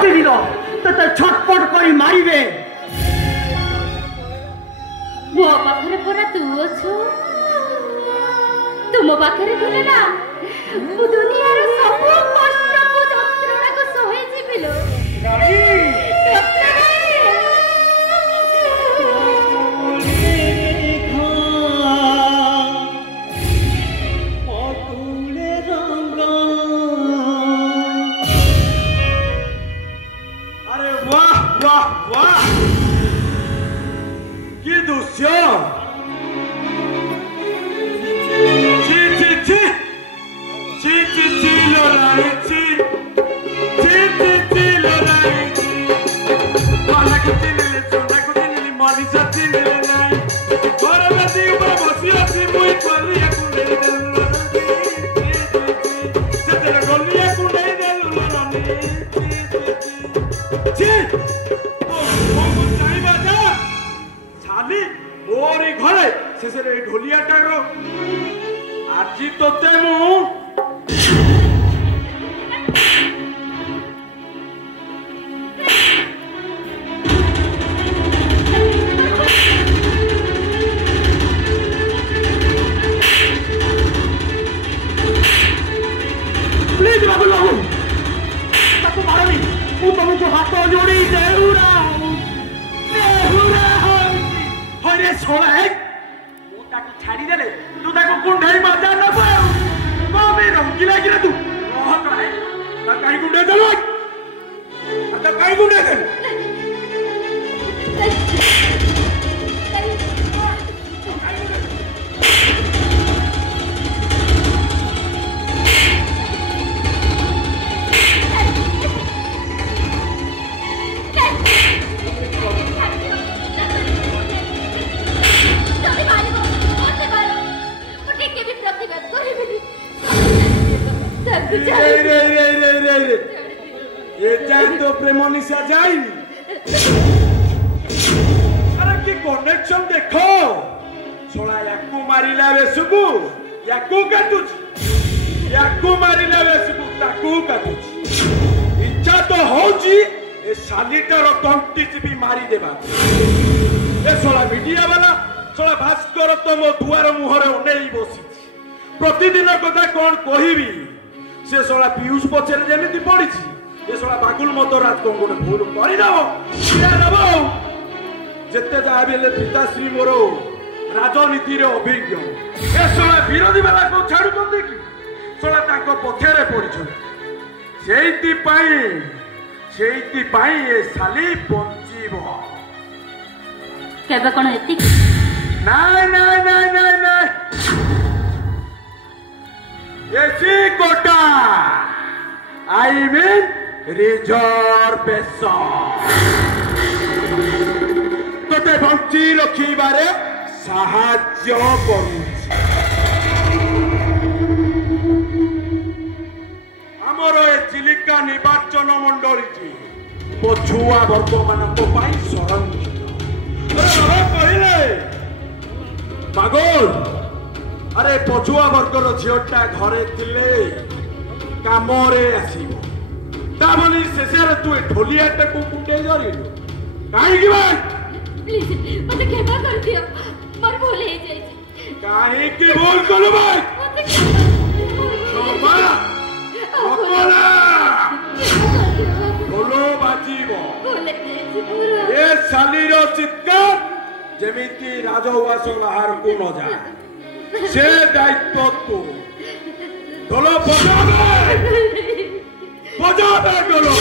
प्रतिदिन तते छटपट करी मारिबे मो पाखरे पूरा तू अछु तुम पाखरे थिले ना मु दुनिया रे सब कष्ट को जंत्रणा को सहे जिबिलो আজি তোতে মু प्लीज बाबू बाबू ताको मारनी मु तुमको हाथ जोड़ी देउरा हरे छोड़ा ताको छाड़ी देले तू ताको कुंडई मजा न पाऊ मामे रंगी लागी रे तू ओह काहे ता काई कुंडे देलो आता काई कुंडे देलो ये जाए तो प्रेमनिशा जाइनी अरे की कनेक्शन देखो छोड़ा याकू मारिला बेसुकू याकू काटुच याकू मारिला बेसुकू ताकू काटुच इच्छा तो होची ए शालीटार तंटी चिपी मारी देबा ए छोड़ा मीडिया वाला छोड़ा भास्कर तो मो दुआर मुहरे ओनेई बसी प्रतिदिन कथा कोन कहिबी से सोला पीयूष पछरे जेमिति पड़िछि ए सोला बागुल मदराज को गोटे भूल करि दबो किया दबो जत्ते जाबेले पिताश्री मोरो राजनीति रे अभिज्ञ ए सोला विरोधी वाला को छाडु कोन देखि सोला ताको पथेरे पड़िछ सेइति पाई ए साली बंचिबो केबे कोन एति नाय SC quota I mean reservation तोते बंची रखिबारे साहाय्य करूछि हमर ए चिलिका निर्वाचन मंडली पछुआ वर्ग मानक पाई संरक्षित अरे कहले पागल अरे पछुआ वर्गर झीटा घरे थिले कामरे आसीबो ताबनी शेषरे तू ढोलियाटे को कुंडे जरिलु काहे कि भाई प्लीज मते क्षमा कर दियो मोर भूल हे जाई काहे कि भूल करू भाई क्षमा ओकोला बोलो बाजीबो ए सालीरो चित्कार जेमिति राजउवास लहार को न जाए से दायित्व तो ढोलो बजावे ढोलो